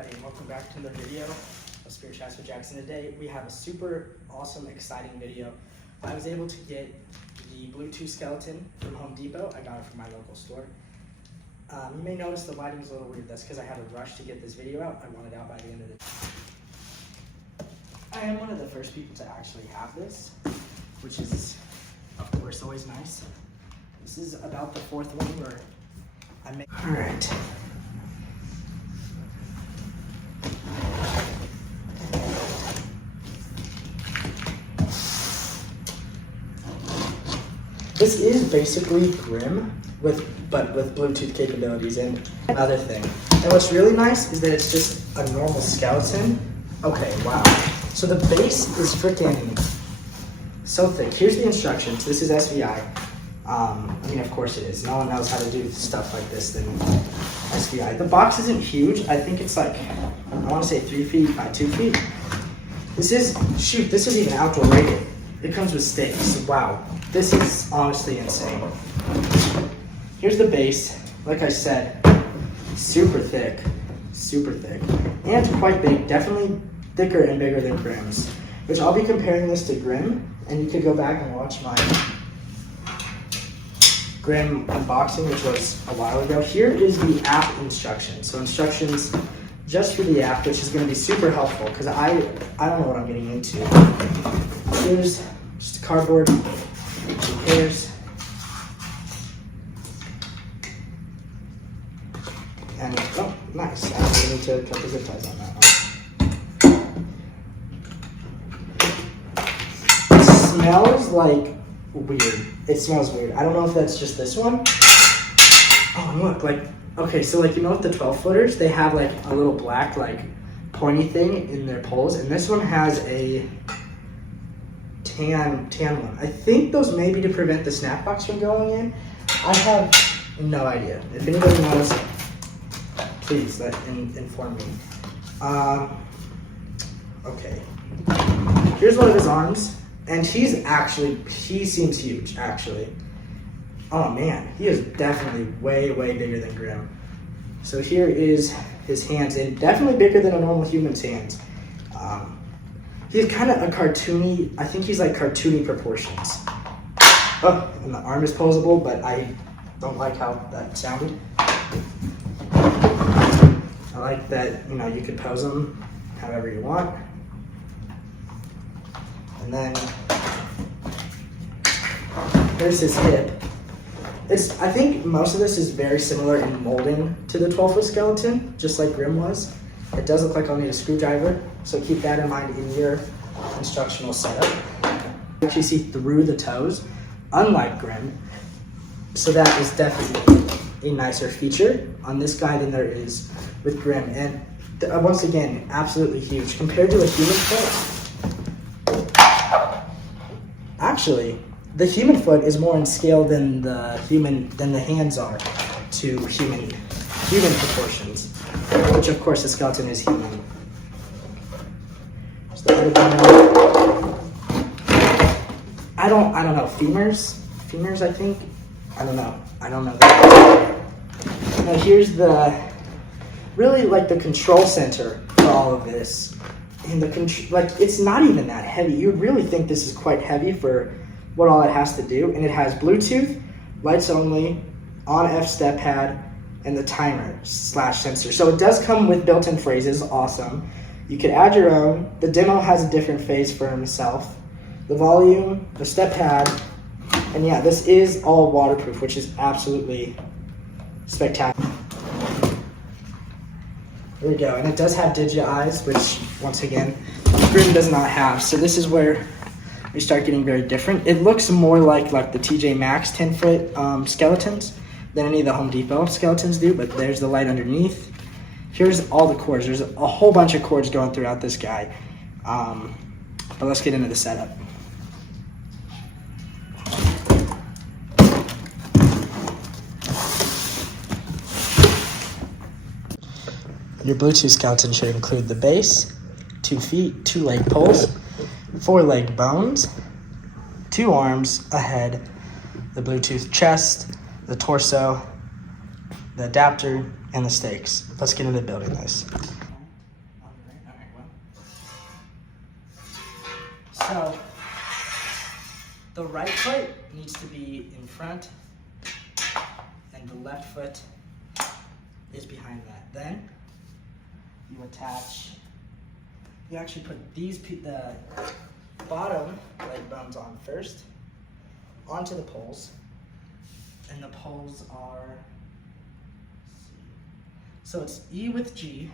everybody, and welcome back to another video of Spirit Chats with Jackson. Today we have a super awesome, exciting video. I was able to get the Bluetooth skeleton from Home Depot. I got it from my local store. You may notice the lighting's a little weird. That's because I had a rush to get this video out. I want it out by the end of the day. I am one of the first people to actually have this, which is, of course, always nice. This is about the fourth one where I made. All right. This is basically Grimm, but with Bluetooth capabilities and another thing. And what's really nice is that it's just a normal skeleton. Okay, wow. So the base is freaking so thick. Here's the instructions. This is SVI. I mean, of course it is. No one knows how to do stuff like this than SVI. The box isn't huge. I think it's like, I want to say 3 feet by 2 feet. This is even outdoor rated. It comes with stakes. Wow. This is honestly insane. Here's the base. Like I said, super thick, and quite big. Definitely thicker and bigger than Grimm's, which I'll be comparing this to Grimm, and you could go back and watch my Grimm unboxing, which was a while ago. Here is the app instructions. So instructions just for the app, which is going to be super helpful because I don't know what I'm getting into. Here's just cardboard, some pairs, and oh, nice. I need to cut the zip ties on that one. It smells like weird. It smells weird. I don't know if that's just this one. Oh, look, like, okay, so like, you know, with the 12-footers, they have like a little black, like, pointy thing in their poles, and this one has a tan one. I think those may be to prevent the snap box from going in. I have no idea. If anybody knows, please inform me. Okay. Here's one of his arms, and he seems huge, actually. Oh man, he is definitely way bigger than Grimm. So here is his hands, and definitely bigger than a normal human's hands. He's kind of a cartoony, I think he's like cartoony proportions. Oh, and the arm is posable, but I don't like how that sounded. I like that, you know, you could pose them however you want. And then here's his hip. I think most of this is very similar in molding to the 12-foot skeleton, just like Grimm was. It does look like I'll need a screwdriver, so keep that in mind in your instructional setup. You actually see through the toes, unlike Grimm, so that is definitely a nicer feature on this guy than there is with Grimm. And once again, absolutely huge compared to a human foot. Actually, the human foot is more in scale than the hands are to human proportions, which of course the skeleton is human. Just the other one. I don't know, femurs I think. I don't know that. Now here's really like the control center for all of this, and it's not even that heavy. You would really think this is quite heavy for what all it has to do, and it has Bluetooth, lights only, on-F step pad, and the timer / sensor. So it does come with built-in phrases, awesome. You could add your own. The demo has a different phase for himself. The volume, the step pad, and yeah, this is all waterproof, which is absolutely spectacular. There we go, and it does have Digi eyes, which once again, Grimm does not have. So this is where we start getting very different. It looks more like the TJ Maxx 10-foot skeletons than any of the Home Depot skeletons do, but there's the light underneath. Here's all the cords. There's a whole bunch of cords going throughout this guy. But let's get into the setup. Your Bluetooth skeleton should include the base, 2 feet, 2 leg poles, 4 leg bones, 2 arms, a head, the Bluetooth chest, the torso, the adapter, and the stakes. Let's get into building this. So the right foot needs to be in front, and the left foot is behind that. Then you attach, you actually put the bottom leg bones on first, onto the poles, and the poles are, so it's E with G,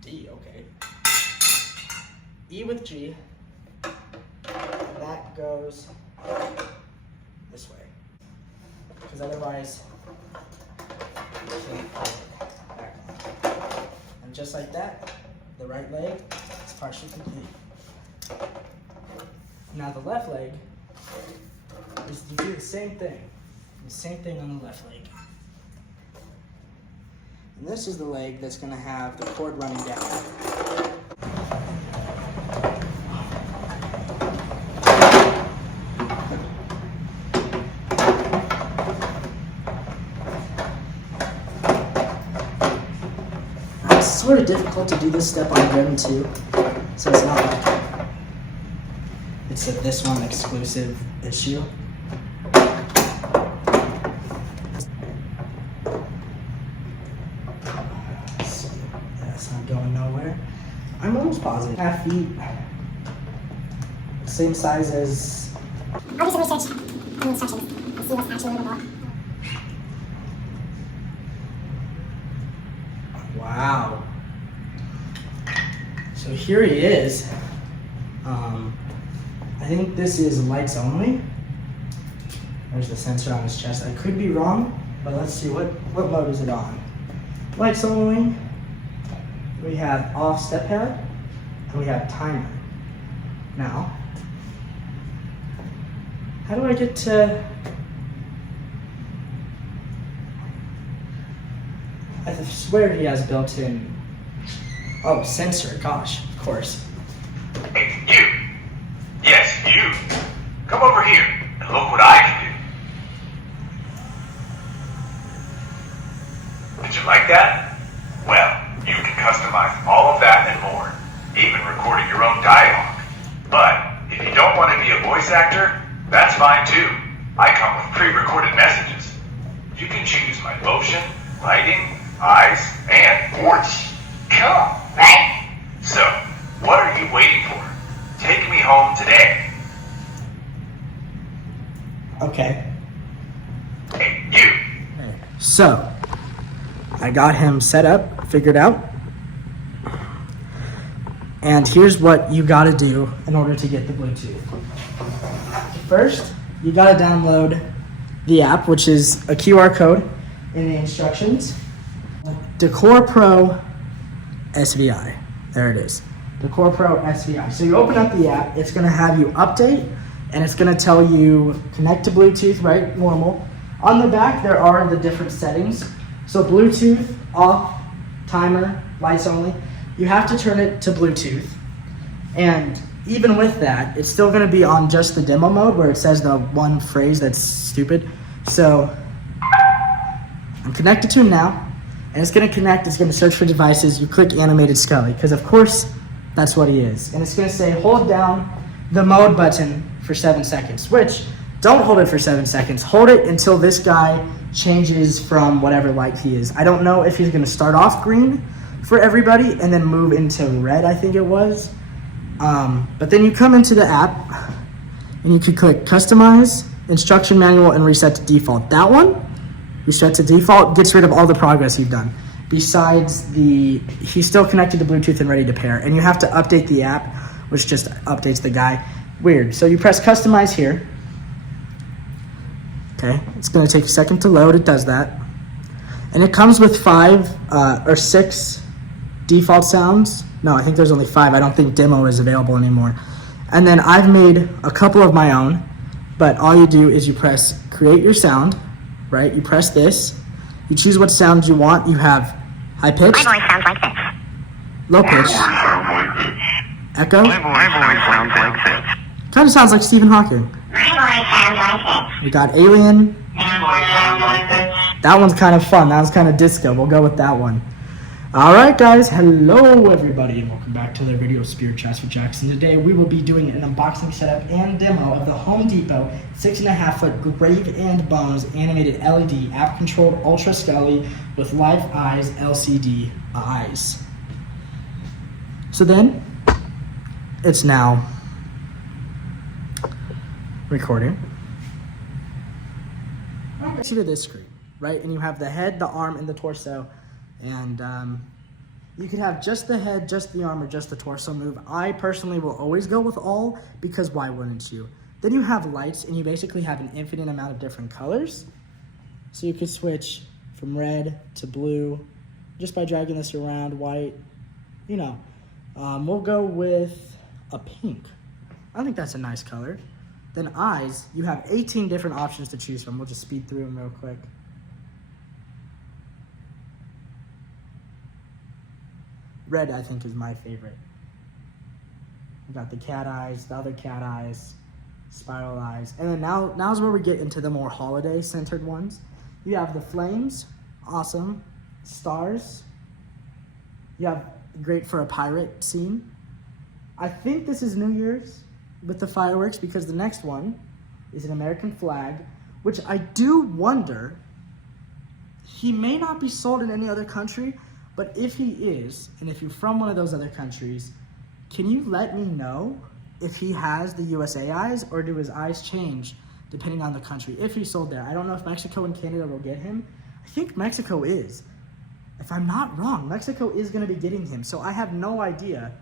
D, okay, E with G, and that goes this way, because otherwise you can't pull it back on. And just like that, the right leg is partially complete. Now the left leg is, you do the same thing. The same thing on the left leg. And this is the leg that's going to have the cord running down. It's sort of difficult to do this step on rim too, so it's not like it's a this one exclusive issue. That's not going nowhere. I'm almost positive. 1/2 feet, same size as. I'll do some research on the instructions and see what's actually livable. Wow. So here he is. I think this is lights only. There's the sensor on his chest. I could be wrong, but let's see, what mode is it on? Lights only. We have off step pad, and we have timer. Now, how do I get to? I swear he has built-in. Oh, sensor. Gosh, of course. Hey, you! Yes, you! Come over here and look what I can do. Did you like that? Well, you can customize all of that and more, even recording your own dialogue. But if you don't want to be a voice actor, that's fine too. I come with pre-recorded messages. You can choose my motion, lighting, eyes, and voice. Cool, right? So, what are you waiting for? Take me home today. Okay. Hey, you! So, I got him set up, figured out. And here's what you gotta do in order to get the Bluetooth. First, you gotta download the app, which is a QR code in the instructions. Decor Pro SVI. There it is. Decor Pro SVI. So you open up the app, it's gonna have you update, and it's gonna tell you connect to Bluetooth, right? Normal. On the back, there are the different settings. So Bluetooth, off, timer, lights only. You have to turn it to Bluetooth. And even with that, it's still gonna be on just the demo mode where it says the one phrase that's stupid. So I'm connected to him now, and it's gonna connect, it's gonna search for devices. You click animated Skelly, because of course, that's what he is. And it's gonna say, hold down the mode button for 7 seconds, which, don't hold it for 7 seconds. Hold it until this guy changes from whatever light he is. I don't know if he's gonna start off green for everybody and then move into red, I think it was. But then you come into the app and you can click customize, instruction manual, and reset to default. That one, reset to default, gets rid of all the progress you've done. Besides he's still connected to Bluetooth and ready to pair. And you have to update the app, which just updates the guy. Weird. So you press customize here. Okay, it's gonna take a second to load, it does that. And it comes with 5 or 6 default sounds. No, I think there's only 5. I don't think demo is available anymore. And then I've made a couple of my own, but all you do is you press create your sound, right? You press this, you choose what sound you want. You have high pitch. My voice sounds like this. Low pitch. Echo. My voice sounds like this. Kind of sounds like Stephen Hawking. My voice sounds like this. We got Alien. My voice sounds like this. That one's kind of fun. That one's kind of disco. We'll go with that one. Alright guys, hello everybody and welcome back to another video of Spirit Chats with Jackson. Today we will be doing an unboxing setup and demo of the Home Depot 6.5 foot Grave and Bones animated LED app controlled Ultra Skelly with Live Eyes LCD eyes. So then, it's now recording. See to this screen, right? And you have the head, the arm, and the torso. And you could have just the head, just the arm, or just the torso move. I personally will always go with all, because why wouldn't you? Then you have lights, and you basically have an infinite amount of different colors. So you could switch from red to blue just by dragging this around, white, you know. We'll go with a pink. I think that's a nice color. Then eyes, you have 18 different options to choose from. We'll just speed through them real quick. Red, I think, is my favorite. We got the cat eyes, the other cat eyes, spiral eyes. And then now's where we get into the more holiday-centered ones. You have the flames, awesome. Stars. You have great for a pirate scene. I think this is New Year's with the fireworks because the next one is an American flag, which I do wonder, he may not be sold in any other country, but if he is, and if you're from one of those other countries, can you let me know if he has the USA eyes or do his eyes change depending on the country? If he's sold there. I don't know if Mexico and Canada will get him. I think Mexico is. If I'm not wrong, Mexico is going to be getting him. So I have no idea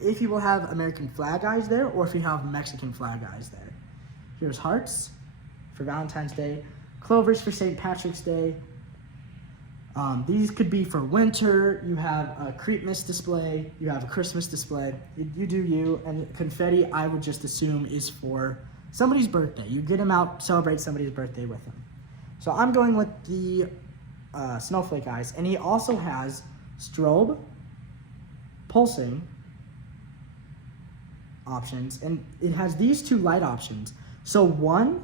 if he will have American flag eyes there or if he have Mexican flag eyes there. Here's hearts for Valentine's Day, clovers for St. Patrick's Day. These could be for winter. You have a Creepmas display. You have a Christmas display. You do you. And confetti, I would just assume, is for somebody's birthday. You get them out, celebrate somebody's birthday with them. So I'm going with the snowflake eyes. And he also has strobe, pulsing options. And it has these two light options. So one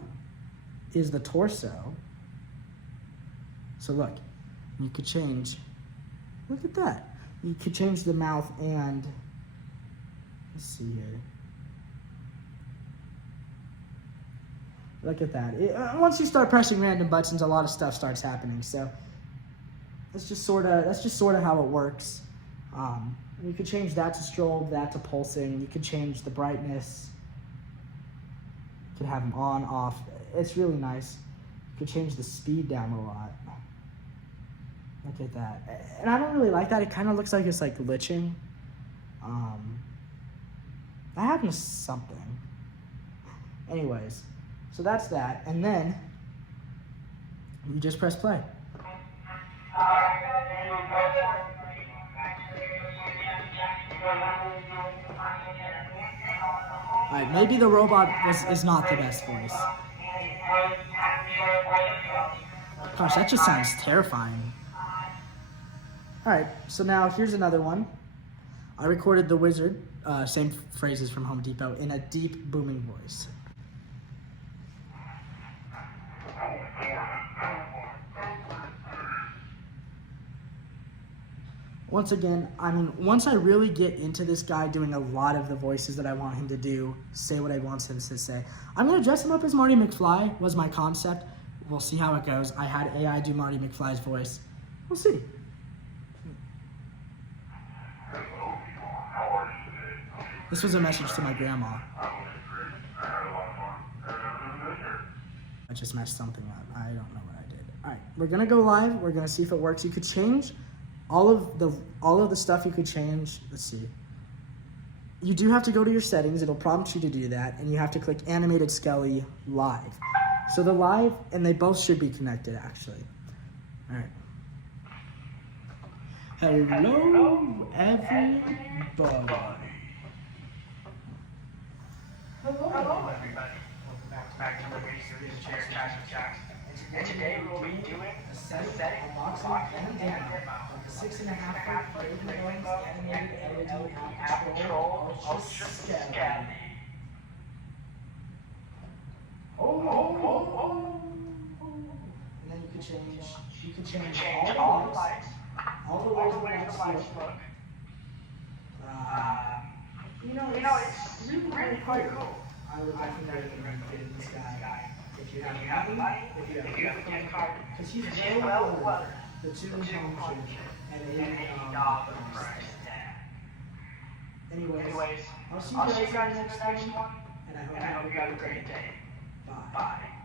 is the torso. So look. You could change, look at that. You could change the mouth and, let's see here. Look at that. Once you start pressing random buttons, a lot of stuff starts happening. So that's just sort of how it works. You could change that to strobe, that to pulsing. You could change the brightness. You could have them on, off. It's really nice. You could change the speed down a lot. Look at that. And I don't really like that. It kind of looks like it's like glitching. That happens to something. Anyways, so that's that. And then you just press play. Alright, maybe the robot is not the best voice. Gosh, that just sounds terrifying. Alright, so now here's another one. I recorded the wizard, same phrases from Home Depot, in a deep, booming voice. Once again, I mean, once I really get into this guy doing a lot of the voices that I want him to do, say what I want him to say, I'm going to dress him up as Marty McFly, was my concept. We'll see how it goes. I had AI do Marty McFly's voice. We'll see. This was a message to my grandma. I just messed something up. I don't know what I did. All right, we're gonna go live. We're gonna see if it works. You could change all of the stuff. You could change. Let's see. You do have to go to your settings. It'll prompt you to do that, and you have to click Animated Skelly Live. So the live, and they both should be connected actually. All right. Hello, everybody. Hello, everybody. Welcome back to the video series of Spirit Chats with Jackson. And today we will be doing the setting, unboxing, and demo of the 6.5 foot Grave animated LED app control Ultra Skelly. Oh. And then you can change all the lights, all the ways look. It's really quite cool. I would definitely recommend getting this guy if you have the money, if you have a gift card, because he's well worth the $200 and $80 price tag. Anyways, I'll see you guys in the next one, and I hope you have a great day. Bye.